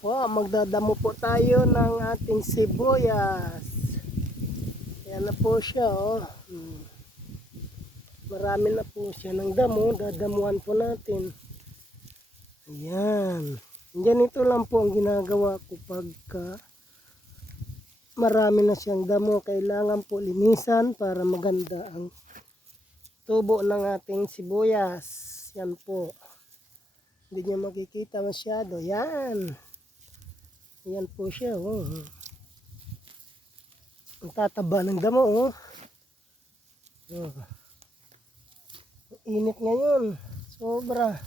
Wow, magdadamo po tayo ng ating sibuyas. Ayan na po siya, oh. Marami na po siya ng damo. Dadamuhan po natin. Ayan. Ganito lang po ang ginagawa ko pagka marami na siyang damo. Kailangan po linisan para maganda ang tubo ng ating sibuyas. Yan po. Hindi nyo makikita masyado. Yan. Yan po siya, oh. Ang tataba ng damo, oh. Oh. Init ngayon. Sobra.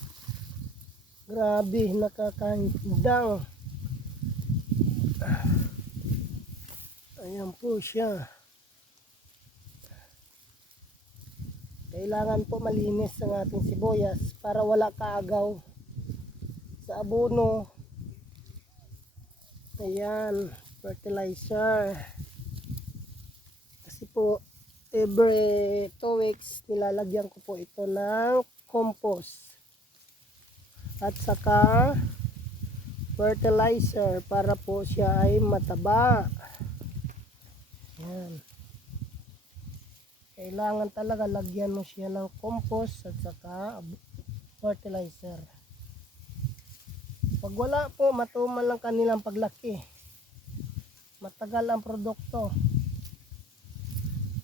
Grabe, nakakahindang. Ayan po siya. Kailangan po malinis ang ating sibuyas para wala kaagaw sa abono. Ayan, fertilizer. Kasi po, every 2 weeks, nilalagyan ko po ito ng compost. At saka, fertilizer para po siya ay mataba. Ayan. Kailangan talaga lagyan mo siya ng compost at saka fertilizer. Pag wala po, matumal lang kanilang paglaki. Matagal ang produkto.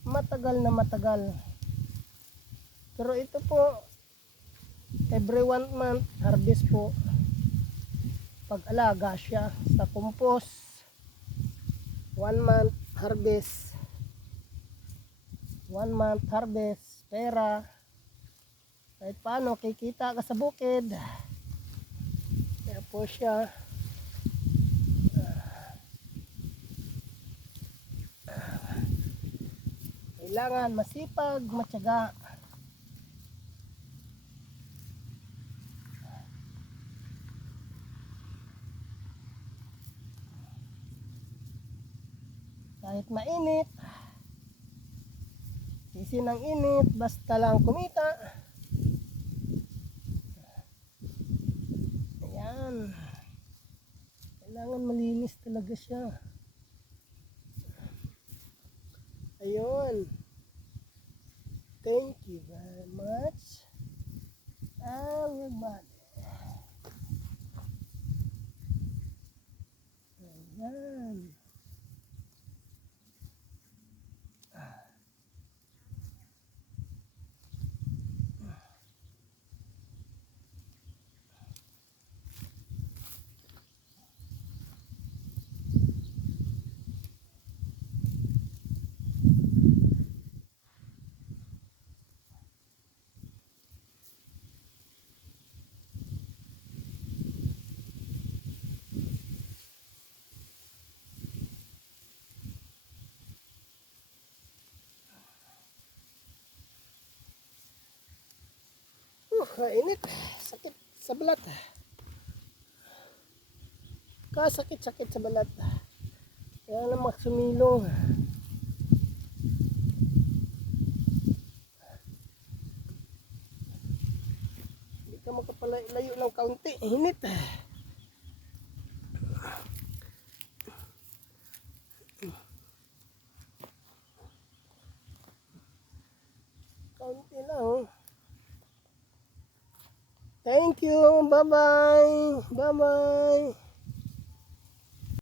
Matagal na matagal. Pero ito po, every 1 month, harvest po. Pag alaga siya sa compost, 1 month, harvest. 1 month, harvest. Pera. Kahit paano, kikita ka sa bukid. Kaya po siya. Kailangan masipag, matyaga. Kahit mainit, sisi ng init, basta lang kumita. Ayan. Kailangan malinis talaga siya. Ayun. Thank you very much, everybody. Ayan. Init. Sakit sa balat. Kasakit-sakit sa balat. Kaya naman sumilong. Hindi ka makapalayo ng kaunti. Init. Kaunti lang, oh. Thank you. Bye-bye. Bye-bye.